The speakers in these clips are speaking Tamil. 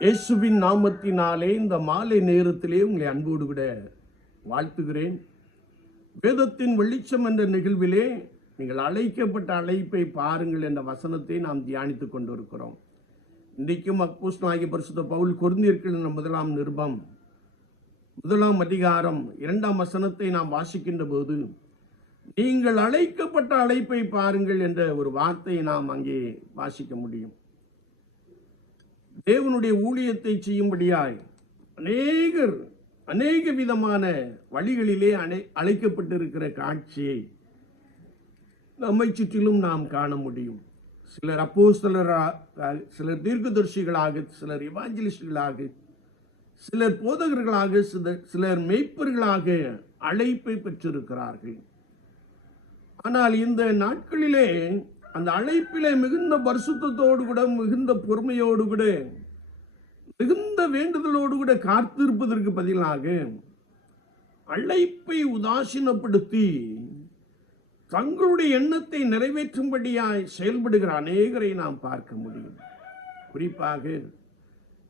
இயேசுவின் நாமத்தினாலே இந்த மாலை நேரத்திலே உங்களை அன்போடு விட வாழ்த்துகிறேன். வேதத்தின் வெளிச்சம் என்ற நிகழ்விலே நீங்கள் அழைக்கப்பட்ட அழைப்பை பாருங்கள் என்ற வசனத்தை நாம் தியானித்துக் கொண்டிருக்கிறோம். இன்றைக்கும் அப்போஸ்தலனாகிய பரிசுத்த பவுல் கொரிந்தியருக்கு முதலாம் நிருபம் 1 அதிகாரம் 2 வசனத்தை நாம் வாசிக்கின்ற போது, நீங்கள் அழைக்கப்பட்ட அழைப்பை பாருங்கள் என்ற ஒரு வார்த்தையை நாம் அங்கே வாசிக்க முடியும். தேவனுடைய ஊழியத்தை செய்யும்படியாய் அநேக விதமான வழிகளிலே அழைக்கப்பட்டிருக்கிற காட்சியை நம்மை சுற்றிலும் நாம் காண முடியும். சிலர் அப்போஸ்தலராக, சிலர் தீர்க்கதரிசிகளாக, சிலர் எவாஞ்சலிஸ்டுகளாக, சிலர் போதகர்களாக, சிலர் மேய்ப்பர்களாக அழைப்பை பெற்றிருக்கிறார்கள். ஆனால் இந்த நாட்களிலே அந்த அழைப்பிலே மிகுந்த பரிசுத்தத்தோடு கூட, மிகுந்த பொறுமையோடு கூட, மிகுந்த வேண்டுதலோடு கூட காத்திருப்பதற்கு பதிலாக அழைப்பை உதாசீனப்படுத்தி தங்களுடைய எண்ணத்தை நிறைவேற்றும்படியாய் செயல்படுகிற அநேகரை நாம் பார்க்க முடியும். குறிப்பாக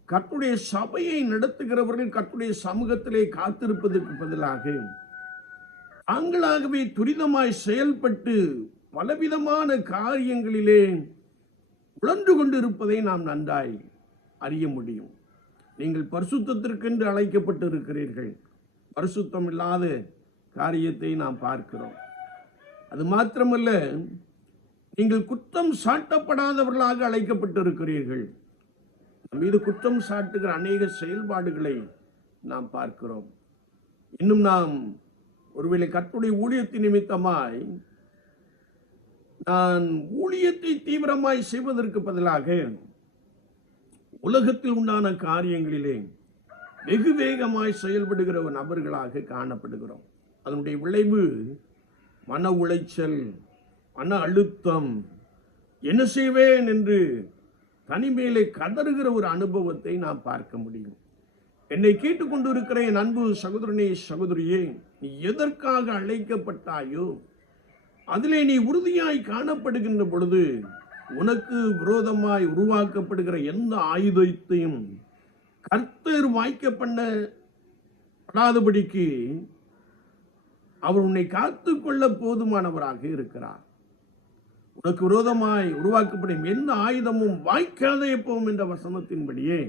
கர்த்தருடைய சபையை நடத்துகிறவர்கள் கர்த்தருடைய சமூகத்திலே காத்திருப்பதற்கு பதிலாக தாங்களாகவே துரிதமாய் செயல்பட்டு பலவிதமான காரியங்களிலே உழன்று கொண்டிருப்பதை நாம் நன்றாய் அறிய முடியும். நீங்கள் பரிசுத்தத்திற்கென்று அழைக்கப்பட்டு இருக்கிறீர்கள். பரிசுத்தம் இல்லாத காரியத்தை நாம் பார்க்கிறோம். அது மாத்திரமல்ல, நீங்கள் குற்றம் சாட்டப்படாதவர்களாக அழைக்கப்பட்டு இருக்கிறீர்கள். நம் மீது குற்றம் சாட்டுகிற அநேக செயல்பாடுகளை நாம் பார்க்கிறோம். இன்னும் நாம் ஒருவேளை கர்த்தருடைய ஊழியத்தின் நிமித்தமாய் நான் ஊழியத்தை தீவிரமாய் செய்வதற்கு பதிலாக உலகத்தில் உண்டான காரியங்களிலே வெகு வேகமாய் செயல்படுகிற ஒரு நபர்களாக காணப்படுகிறோம். அதனுடைய விளைவு மன உளைச்சல், மன அழுத்தம், என்ன செய்வேன் என்று தனிமையிலே கதறுகிற ஒரு அனுபவத்தை நாம் பார்க்க முடியும். என்னை கேட்டுக்கொண்டிருக்கிற என் அன்பு சகோதரனே, சகோதரியே, நீ எதற்காக அழைக்கப்பட்டாயோ அதிலே நீ உறுதியாய் காணப்படுகின்ற பொழுது உனக்கு விரோதமாய் உருவாக்கப்படுகிற எந்த ஆயுதத்தையும் கர்த்தர் வாய்க்க பண்ணாதபடிக்கு அவர் உன்னை காத்துக்கொள்ள போதுமானவராக இருக்கிறார். உனக்கு விரோதமாய் உருவாக்கப்படும் எந்த ஆயுதமும் வாய்க்காதே போம் என்ற வசனத்தின்படியே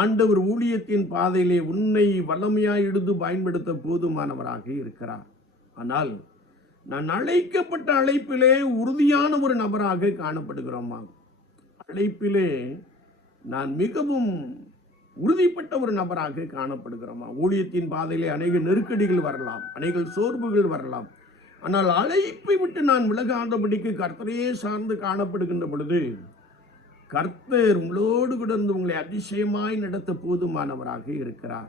ஆண்டவர் ஊழியத்தின் பாதையிலே உன்னை வல்லமையாய் எடுத்து பயன்படுத்த போதுமானவராக இருக்கிறார். ஆனால் நான் அழைக்கப்பட்ட அழைப்பிலே உறுதியான ஒரு நபராக காணப்படுகிறோமா? அழைப்பிலே நான் மிகவும் உறுதிப்பட்ட ஒரு நபராக காணப்படுகிறோமா? ஊழியத்தின் பாதையிலே அநேக நெருக்கடிகள் வரலாம், அநேக சோர்வுகள் வரலாம். ஆனால் அழைப்பை விட்டு நான் விலகாதபடிக்கு கர்த்தரையே சார்ந்து காணப்படுகின்ற பொழுது கர்த்தர் உங்களோடு கூட உங்களை அதிசயமாய் நடத்த போதுமானவராக இருக்கிறார்.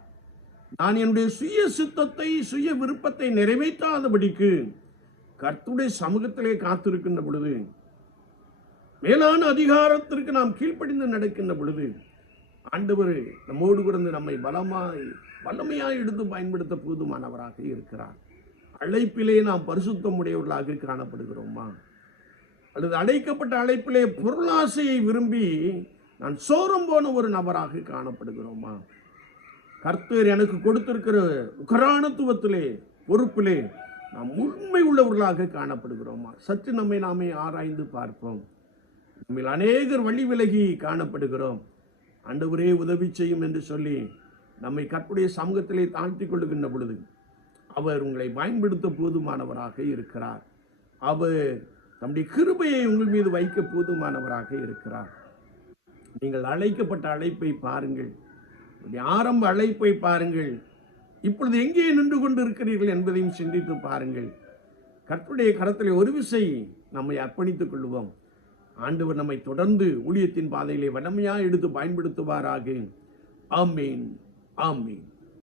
நான் என்னுடைய சுய சித்தத்தை, சுய விருப்பத்தை நிறைவேற்றாதபடிக்கு கர்த்தருடைய சமூகத்திலே காத்திருக்கின்ற பொழுது, மேலான அதிகாரத்திற்கு நாம் கீழ்ப்படிந்து நடக்கின்ற பொழுது ஆண்டவர் நம்மோடு கூட நம்மை வல்லமையாய் எடுத்து பயன்படுத்த போதுமானவராக இருக்கிறார். அழைப்பிலே நாம் பரிசுத்தம் உடையவர்களாக காணப்படுகிறோமா? அல்லது அழைக்கப்பட்ட அழைப்பிலே பொருளாசையை விரும்பி நான் சோரம் போன ஒரு நபராக காணப்படுகிறோமா? கர்த்தர் எனக்கு கொடுத்திருக்கிற உக்கரானத்துவத்திலே, பொறுப்பிலே நாம் உண்மை உள்ளவர்களாக காணப்படுகிறோமா? சற்று நம்மை நாமே ஆராய்ந்து பார்ப்போம். நம்ம அநேகர் வழி விலகி காணப்படுகிறோம். ஆண்டவரே உதவி செய்யும் என்று சொல்லி நம்மை கர்த்தருடைய சமூகத்திலே தாழ்த்தி கொள்ளுகின்ற பொழுது அவர் உங்களை பயன்படுத்த போதுமானவராக இருக்கிறார். அவர் தம்முடைய கிருபையை உங்கள் மீது வைக்க போதுமானவராக இருக்கிறார். நீங்கள் அழைக்கப்பட்ட அழைப்பை பாருங்கள், ஆரம்ப அழைப்பை பாருங்கள். இப்பொழுது எங்கே நின்று கொண்டு இருக்கிறீர்கள் என்பதையும் சிந்தித்து பாருங்கள். கர்த்தருடைய கரத்திலே ஒரு விசை நம்மை அர்ப்பணித்துக் கொள்வோம். ஆண்டவர் நம்மை தொடர்ந்து ஊழியத்தின் பாதையிலே வல்லமையாய் எடுத்து பயன்படுத்துவாராக. ஆமீன், ஆமீன்.